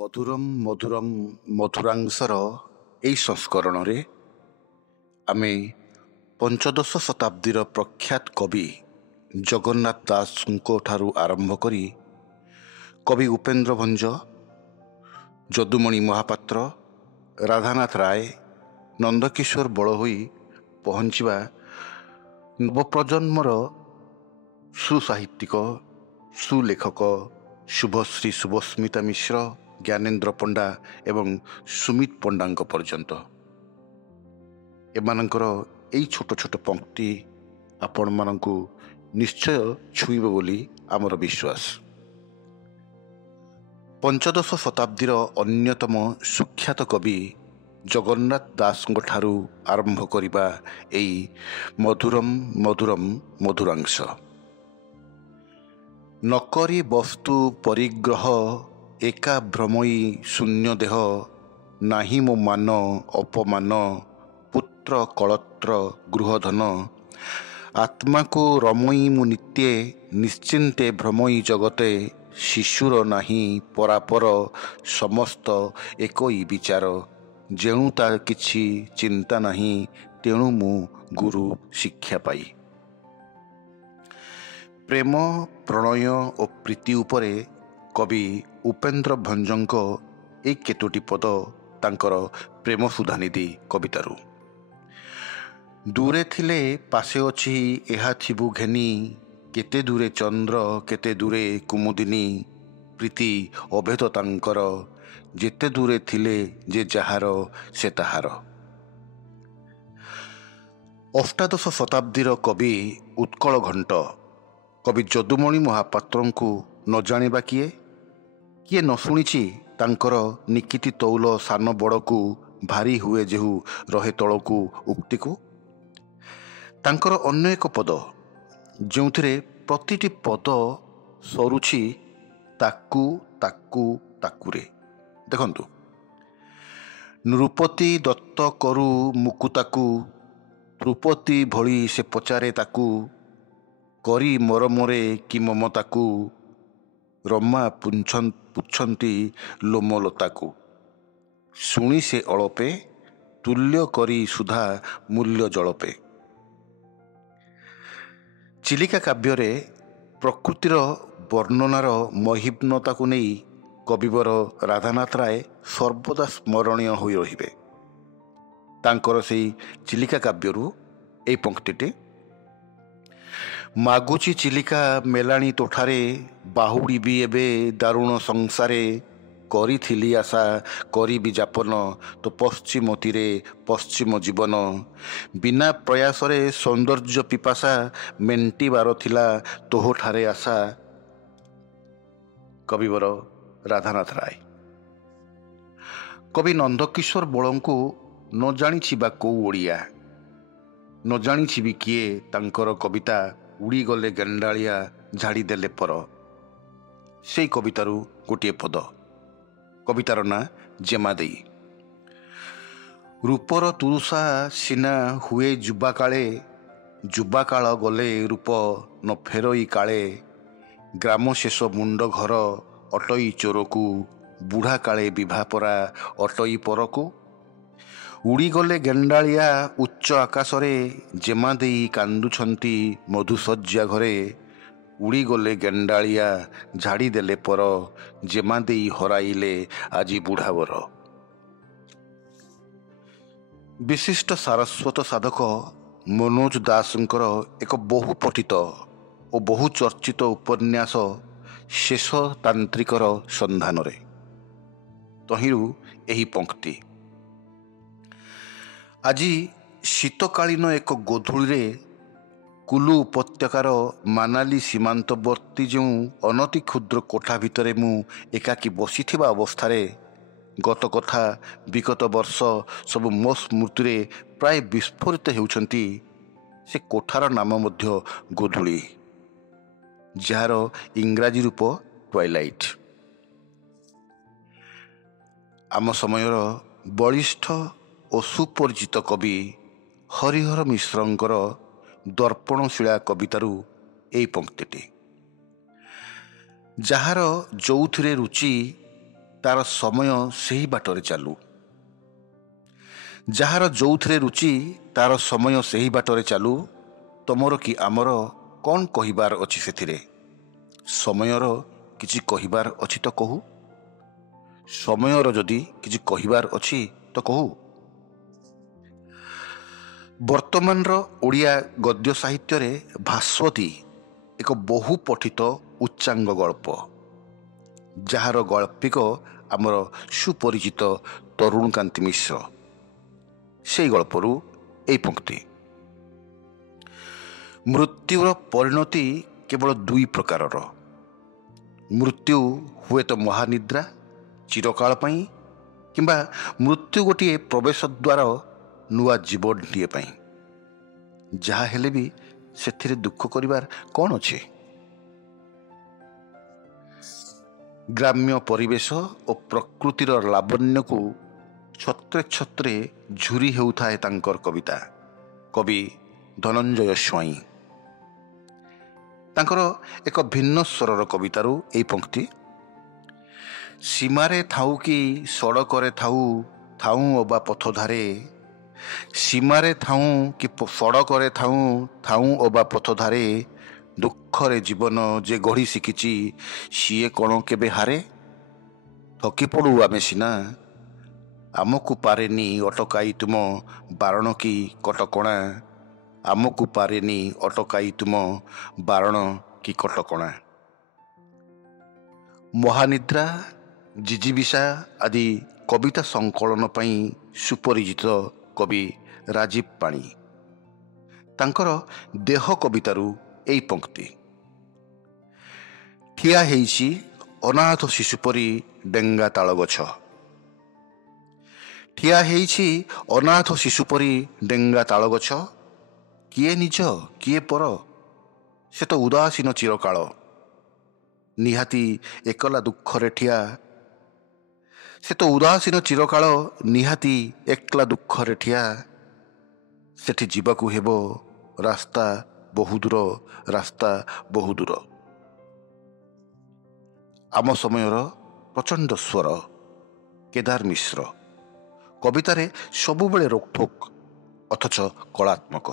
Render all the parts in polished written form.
ମଧୁରମ୍ ମଧୁରମ୍ ମଧୁରାଂଶର ଏହି ସଂସ୍କରଣରେ ଆମେ ପଞ୍ଚଦଶ ଶତାବ୍ଦୀର ପ୍ରଖ୍ୟାତ କବି ଜଗନ୍ନାଥ ଦାସଙ୍କ ଠାରୁ ଆରମ୍ଭ କରି କବି ଉପେନ୍ଦ୍ର ଭଞ୍ଜ, ଯଦୁମଣି ମହାପାତ୍ର, ରାଧାନାଥ ରାୟ, ନନ୍ଦକିଶୋର ବଳଭୋଇ ପହଞ୍ଚିବା ନବପ୍ରଜନ୍ମର ସୁସାହିତ୍ୟିକ, ସୁଲେଖକ ଶୁଭଶ୍ରୀ ଶୁଭସ୍ମିତା ମିଶ୍ର, ଜ୍ଞାନେନ୍ଦ୍ର ପଣ୍ଡା ଏବଂ ସୁମିତ ପଣ୍ଡାଙ୍କ ପର୍ଯ୍ୟନ୍ତ। ଏମାନଙ୍କର ଏଇ ଛୋଟ ଛୋଟ ପଙ୍କ୍ତି ଆପଣମାନଙ୍କୁ ନିଶ୍ଚୟ ଛୁଇଁବ ବୋଲି ଆମର ବିଶ୍ୱାସ। ପଞ୍ଚଦଶ ଶତାବ୍ଦୀର ଅନ୍ୟତମ ସୁଖ୍ୟାତ କବି ଜଗନ୍ନାଥ ଦାସଙ୍କ ଠାରୁ ଆରମ୍ଭ କରିବା ଏଇ ମଧୁରମ୍ ମଧୁରମ୍ ମଧୁରାଂଶ। ନକରି ବସ୍ତୁ ପରିଗ୍ରହ ଏକା ଭ୍ରମଇ ଶୂନ୍ୟ ଦେହ, ନାହିଁ ମୋ ମାନ ଅପମାନ ପୁତ୍ର କଳତ୍ର ଗୃହଧନ, ଆତ୍ମାକୁ ରମଇ ମୁଁ ନିତ୍ୟେ ନିଶ୍ଚିନ୍ତେ ଭ୍ରମଇ ଜଗତେ, ଶିଶୁର ନାହିଁ ପରାପର ସମସ୍ତ ଏକଇ ବିଚାର, ଯେଣୁ ତା କିଛି ଚିନ୍ତା ନାହିଁ ତେଣୁ ମୁଁ ଗୁରୁ ଶିକ୍ଷା ପାଇ। ପ୍ରେମ, ପ୍ରଣୟ ଓ ପ୍ରୀତି ଉପରେ କବି ଉପେନ୍ଦ୍ର ଭଞ୍ଜଙ୍କ ଏ କେତୋଟି ପଦ ତାଙ୍କର ପ୍ରେମ ସୁଧାନିଧି କବିତାରୁ। ଦୂରେ ଥିଲେ ପାଶେ ଅଛି ଏହା ଥିବୁ ଘେନି, କେତେ ଦୂରେ ଚନ୍ଦ୍ର କେତେ ଦୂରେ କୁମୁଦିନୀ, ପ୍ରୀତି ଅଭେଦ ତାଙ୍କର ଯେତେ ଦୂରେ ଥିଲେ ଯେ ଯାହାର ସେ ତାହାର। ଅଷ୍ଟାଦଶ ଶତାବ୍ଦୀର କବି ଉତ୍କଳ ଘଣ୍ଟ କବି ଯଦୁମଣି ମହାପାତ୍ରଙ୍କୁ ନ ଜାଣିବା କିଏ? କିଏ ନ ଶୁଣିଛି ତାଙ୍କର ନିକିତି ତୌଲ ସାନ ବଡ଼କୁ ଭାରି ହୁଏ ଯେହୁ ରହେ ତଳକୁ ଉକ୍ତିକୁ। ତାଙ୍କର ଅନ୍ୟ ଏକ ପଦ ଯେଉଁଥିରେ ପ୍ରତିଟି ପଦ ସରୁଛି ତାକୁ ତାକୁ ତାକୁରେ। ଦେଖନ୍ତୁ, ନୃପତି ଦତ୍ତ କରୁ ମୁକୁତାକୁ, ଧ୍ରୁପତି ଭଳି ସେ ପଚାରେ ତାକୁ, କରି ମରମରେ କି ମମତାକୁ, ରମା ପୁଛନ୍ତି ଲୋମଲତାକୁ, ଶୁଣି ସେ ଅଳପେ ତୁଲ୍ୟ କରି ସୁଧା ମୂଲ୍ୟ ଜଳପେ। ଚିଲିକା କାବ୍ୟରେ ପ୍ରକୃତିର ବର୍ଣ୍ଣନାର ମହିମ୍ନତାକୁ ନେଇ କବିବର ରାଧାନାଥ ରାୟ ସର୍ବଦା ସ୍ମରଣୀୟ ହୋଇ ରହିବେ। ତାଙ୍କର ସେଇ ଚିଲିକା କାବ୍ୟରୁ ଏଇ ପଙ୍କ୍ତିଟି, ମାଗୁଛି ଚିଲିକା ମେଲାଣି ତୋଠାରେ, ବାହୁଡ଼ିବି ଏବେ ଦାରୁଣ ସଂସାରେ, କରିଥିଲି ଆଶା କରିବି ଯାପନ ତୋ ପଶ୍ଚିମ ତୀରେ ପଶ୍ଚିମ ଜୀବନ, ବିନା ପ୍ରୟାସରେ ସୌନ୍ଦର୍ଯ୍ୟ ପିପାସା, ମେଣ୍ଟିବାର ଥିଲା ତୋହଠାରେ ଆଶା। କବିବର ରାଧାନାଥ ରାୟ। କବି ନନ୍ଦକିଶୋର ବଳଙ୍କୁ ନ ଜାଣିଛି ବା କୋଉ ଓଡ଼ିଆ, ନ ଜାଣିଛି ବି କିଏ ତାଙ୍କର କବିତା ଉଡ଼ିଗଲେ ଗେଣ୍ଡାଳିଆ ଝାଡ଼ିଦେଲେ ପର। ସେଇ କବିତାରୁ ଗୋଟିଏ ପଦ, କବିତାର ନାଁ ଜେମାଦେଇ। ରୂପର ତୁରୁଷା ସିନା ହୁଏ ଯୁବାକାଳେ, ଯୁବାକାଳ ଗଲେ ରୂପ ନ ଫେରଇ କାଳେ, ଗ୍ରାମ ଶେଷ ମୁଣ୍ଡ ଘର ଅଟଇ ଚୋରକୁ, ବୁଢ଼ା କାଳେ ବିଭା ପରା ଅଟଇ ପରକୁ, ଉଡ଼ିଗଲେ ଗେଣ୍ଡାଳିଆ ଉଚ୍ଚ ଆକାଶରେ, ଜେମାଦେଇ କାନ୍ଦୁଛନ୍ତି ମଧୁଶଯ୍ୟା ଘରେ, ଉଡ଼ିଗଲେ ଗେଣ୍ଡାଳିଆ ଝାଡ଼ିଦେଲେ ପର, ଜେମାଦେଇ ହରାଇଲେ ଆଜି ବୁଢ଼ାବର। ବିଶିଷ୍ଟ ସାରସ୍ୱତ ସାଧକ ମନୋଜ ଦାସଙ୍କର ଏକ ବହୁ ପଠିତ ଓ ବହୁ ଚର୍ଚ୍ଚିତ ଉପନ୍ୟାସ ଶେଷ ତାନ୍ତ୍ରିକର ସନ୍ଧାନରେ, ତହିଁରୁ ଏହି ପଙ୍କ୍ତି। ଆଜି ଶୀତକାଳୀନ ଏକ ଗୋଧୂଳିରେ କୁଲୁ ଉପତ୍ୟକାର ମାନାଲି ସୀମାନ୍ତବର୍ତ୍ତୀ ଯେଉଁ ଅନତି କ୍ଷୁଦ୍ର କୋଠା ଭିତରେ ମୁଁ ଏକାକୀ ବସିଥିବା ଅବସ୍ଥାରେ ଗତ କଥା ବିଗତ ବର୍ଷ ସବୁ ମୋ ସ୍ମୃତିରେ ପ୍ରାୟ ବିସ୍ଫୋରିତ ହେଉଛନ୍ତି। ସେ କୋଠାର ନାମ ମଧ୍ୟ ଗୋଧୂଳି, ଯାହାର ଇଂରାଜୀ ରୂପ ଟ୍ୱାଇଲାଇଟ୍। ଆମ ସମୟର ବଳିଷ୍ଠ ଓ ସୁପରିଚିତ କବି ହରିହର ମିଶ୍ରଙ୍କର ଦର୍ପଣଶିଳା କବିତାରୁ ଏହି ପଙ୍କ୍ତିଟି। ଯାହାର ଯୋଉଥିରେ ରୁଚି ତାର ସମୟ ସେହି ବାଟରେ ଚାଲୁ। ଯାହାର ଯୋଉଥିରେ ରୁଚି ତାର ସମୟ ସେହି ବାଟରେ ଚାଲୁ। ତମର କି ଆମର କ'ଣ କହିବାର ଅଛି ସେଥିରେ? ସମୟର କିଛି କହିବାର ଅଛି ତ କହୁ। ସମୟର ଯଦି କିଛି କହିବାର ଅଛି ତ କହୁ। ବର୍ତ୍ତମାନର ଓଡ଼ିଆ ଗଦ୍ୟ ସାହିତ୍ୟରେ ଭାସ୍ୱତୀ ଏକ ବହୁ ପଠିତ ଉଚ୍ଚାଙ୍ଗ ଗଳ୍ପ, ଯାହାର ଗଳ୍ପିକ ଆମର ସୁପରିଚିତ ତରୁଣକାନ୍ତି ମିଶ୍ର। ସେହି ଗଳ୍ପରୁ ଏହି ପଂକ୍ତି: ମୃତ୍ୟୁର ପରିଣତି କେବଳ ଦୁଇ ପ୍ରକାରର। ମୃତ୍ୟୁ ହୁଏତ ମହାନିଦ୍ରା ଚିରକାଳ ପାଇଁ, କିମ୍ବା ମୃତ୍ୟୁ ଗୋଟିଏ ପ୍ରବେଶ ଦ୍ୱାର ନୂଆ ଜୀବନଟିଏ ପାଇଁ। ଯାହା ହେଲେ ବି ସେଥିରେ ଦୁଃଖ କରିବାର କ'ଣ ଅଛି? ଗ୍ରାମ୍ୟ ପରିବେଶ ଓ ପ୍ରକୃତିର ଲାବଣ୍ୟକୁ ଛତ୍ରେ ଛତ୍ରେ ଝୁରି ହେଉଥାଏ ତାଙ୍କର କବିତା। କବି ଧନଞ୍ଜୟ ସ୍ୱାଇଁ ତାଙ୍କର ଏକ ଭିନ୍ନ ସ୍ୱରର କବିତାରୁ ଏହି ପଂକ୍ତି: ସୀମାରେ ଥାଉ କି ସଡ଼କରେ ଥାଉ, ଥାଉଁ ଅବା ପଥଧାରେ। ସୀମାରେ ଥାଉଁ କି ସଡ଼କରେ ଥାଉଁ, ଥାଉଁ ଅବା ପଥଧାରେ। ଦୁଃଖରେ ଜୀବନ ଯେ ଗଢ଼ି ଶିଖିଛି, ସିଏ କ'ଣ କେବେ ହାରେ? ଥକି ପଡ଼ୁ ଆମେ ସିନା, ଆମକୁ ପାରେନି ଅଟକାଇ ତୁମ ବାରଣ କି କଟକଣା। ଆମକୁ ପାରେନି ଅଟକାଇ ତୁମ ବାରଣ କି କଟକଣା। ମହାନିଦ୍ରା, ଜିଜିବିଷା ଆଦି କବିତା ସଂକଳନ ପାଇଁ ସୁପରିଚିତ କବି ରାଜୀବ ପାଣି ତାଙ୍କର ଦେହ କବିତାରୁ ଏହି ପଂକ୍ତି: ଠିଆ ହେଇଛି ଅନାଥ ଶିଶୁ ପରି ଡେଙ୍ଗା ତାଳଗଛ। ଠିଆ ହେଇଛି ଅନାଥ ଶିଶୁ ପରି ଡେଙ୍ଗା ତାଳଗଛ। କିଏ ନିଜ କିଏ ପର, ସେ ତ ଉଦାସୀନ ଚିରକାଳ। ନିହାତି ଏକଲା ଦୁଃଖରେ ଠିଆ, ସେ ତ ଉଦାସୀନ ଚିରକାଳ। ନିହାତି ଏକଲା ଦୁଃଖରେ ଠିଆ। ସେଠି ଯିବାକୁ ହେବ ରାସ୍ତା ବହୁଦୂର, ରାସ୍ତା ବହୁଦୂର। ଆମ ସମୟର ପ୍ରଚଣ୍ଡ ସ୍ୱର କେଦାର ମିଶ୍ର କବିତାରେ ସବୁବେଳେ ରୋକଠୋକ ଅଥଚ କଳାତ୍ମକ।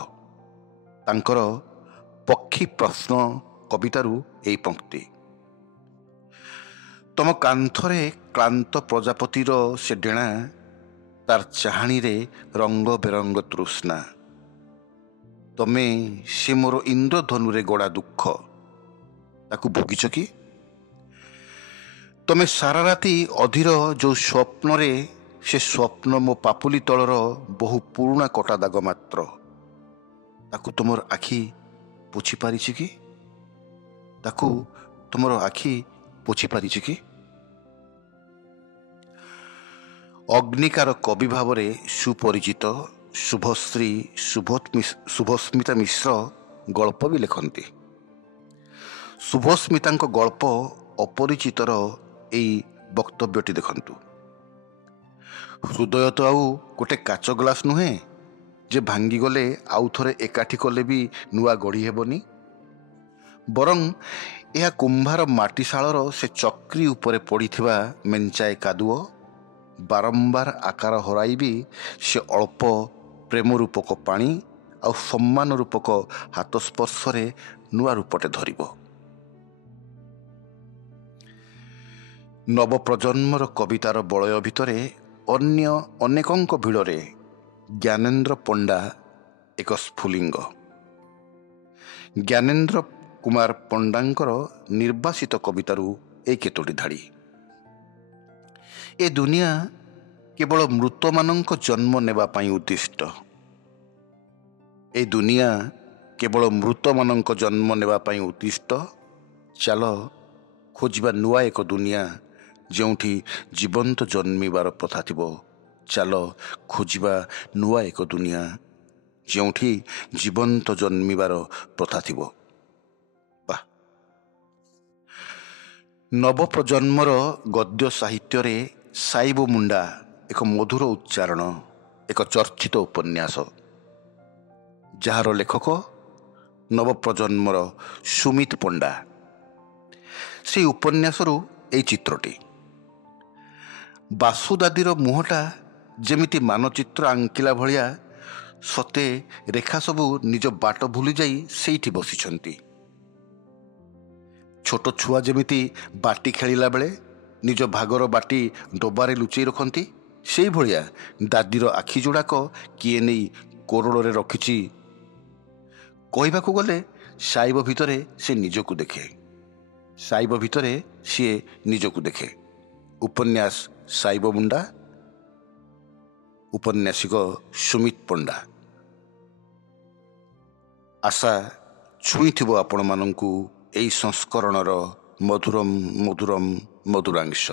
ତାଙ୍କର ପକ୍ଷୀ ପ୍ରଶ୍ନ କବିତାରୁ ଏହି ପଂକ୍ତି: ତମ କାନ୍ଥରେ କ୍ଳାନ୍ତ ପ୍ରଜାପତିର ସେ ଡେଣା, ତାର ଚାହାଣୀରେ ରଙ୍ଗ ବେରଙ୍ଗ ତୃଷ୍ଣା। ତମେ ସେ ମୋର ଇନ୍ଦ୍ରଧନୁରେ ଗଡ଼ା ଦୁଃଖ, ତାକୁ ଭୋଗିଛ କି? ତମେ ସାରା ରାତି ଅଧୀର ଯେଉଁ ସ୍ୱପ୍ନରେ, ସେ ସ୍ୱପ୍ନ ମୋ ପାପୁଲି ତଳର ବହୁ ପୁରୁଣା କଟା ଦାଗ ମାତ୍ର। ତାକୁ ତୁମର ଆଖି ପୋଛି ପାରିଛି କି? ତାକୁ ତୁମର ଆଖି ପୋଛି ପାରିଛି କି? ଅଗ୍ନିକାର କବି ଭାବରେ ସୁପରିଚିତ ଶୁଭଶ୍ରୀ ଶୁଭସ୍ମିତା ମିଶ୍ର ଗଳ୍ପ ବି ଲେଖନ୍ତି। ଶୁଭସ୍ମିତାଙ୍କ ଗଳ୍ପ ଅପରିଚିତର ଏହି ବକ୍ତବ୍ୟଟି ଦେଖନ୍ତୁ: ହୃଦୟ ତ ଆଉ ଗୋଟେ କାଚ ଗ୍ଲାସ୍ ନୁହେଁ ଯେ ଭାଙ୍ଗିଗଲେ ଆଉ ଥରେ ଏକାଠି କଲେ ବି ନୂଆ ଗଢ଼ି ହେବନି। ବରଂ ଏହା କୁମ୍ଭାର ମାଟିଶାଳର ସେ ଚକ୍ରି ଉପରେ ପଡ଼ିଥିବା ମେଞ୍ଚାଏ କାଦୁଅ। ବାରମ୍ବାର ଆକାର ହରାଇବି ସେ ଅଳ୍ପ ପ୍ରେମ ରୂପକ ପାଣି ଆଉ ସମ୍ମାନ ରୂପକ ହାତ ସ୍ପର୍ଶରେ ନୂଆ ରୂପଟେ ଧରିବ। ନବପ୍ରଜନ୍ମର କବିତାର ବଳୟ ଭିତରେ ଅନ୍ୟ ଅନେକଙ୍କ ଭିଡ଼ରେ ଜ୍ଞାନେନ୍ଦ୍ର ପଣ୍ଡା ଏକ ସ୍ଫୁଲିଙ୍ଗ। ଜ୍ଞାନେନ୍ଦ୍ର କୁମାର ପଣ୍ଡାଙ୍କର ନିର୍ବାସିତ କବିତାରୁ ଏହି କେତୋଟି ଧାଡ଼ି: ଏ ଦୁନିଆ କେବଳ ମୃତମାନଙ୍କ ଜନ୍ମ ନେବା ପାଇଁ ଉଦ୍ଦିଷ୍ଟ। ଏ ଦୁନିଆ କେବଳ ମୃତମାନଙ୍କ ଜନ୍ମ ନେବା ପାଇଁ ଉଦ୍ଦିଷ୍ଟ। ଚାଲ ଖୋଜିବା ନୂଆ ଏକ ଦୁନିଆ, ଯେଉଁଠି ଜୀବନ୍ତ ଜନ୍ମିବାର ପ୍ରଥା ଥିବ। ଚାଲ ଖୋଜିବା ନୂଆ ଏକ ଦୁନିଆ, ଯେଉଁଠି ଜୀବନ୍ତ ଜନ୍ମିବାର ପ୍ରଥା ଥିବ। ବାଃ! ନବପ୍ରଜନ୍ମର ଗଦ୍ୟ ସାହିତ୍ୟରେ ସାଇବ ମୁଣ୍ଡା ଏକ ମଧୁର ଉଚ୍ଚାରଣ, ଏକ ଚର୍ଚ୍ଚିତ ଉପନ୍ୟାସ, ଯାହାର ଲେଖକ ନବପ୍ରଜନ୍ମର ସୁମିତ ପଣ୍ଡା। ସେହି ଉପନ୍ୟାସରୁ ଏହି ଚିତ୍ରଟି: ବାସୁଦାଦୀର ମୁହଁଟା ଯେମିତି ମାନଚିତ୍ର ଆଙ୍କିଲା ଭଳିଆ ସତେ ରେଖା ସବୁ ନିଜ ବାଟ ଭୁଲିଯାଇ ସେଇଠି ବସିଛନ୍ତି। ଛୋଟ ଛୁଆ ଯେମିତି ବାଟି ଖେଳିଲା ବେଳେ ନିଜ ଭାଗର ବାଟି ଡବାରେ ଲୁଚେଇ ରଖନ୍ତି, ସେଇଭଳିଆ ଦାଦୀର ଆଖି ଯୋଡ଼ାକ କିଏ ନେଇ କୋରଡ଼ରେ ରଖିଛି। କହିବାକୁ ଗଲେ ସାଇବ ଭିତରେ ସେ ନିଜକୁ ଦେଖେ, ସାଇବ ଭିତରେ ସିଏ ନିଜକୁ ଦେଖେ। ଉପନ୍ୟାସ ସାଇବ ମୁଣ୍ଡା, ଉପନ୍ୟାସିକ ସୁମିତ ପଣ୍ଡା। ଆଶା ଛୁଇଁଥିବ ଆପଣମାନଙ୍କୁ ଏହି ସଂସ୍କରଣର ମଧୁରମ ମଧୁରାଂଶ।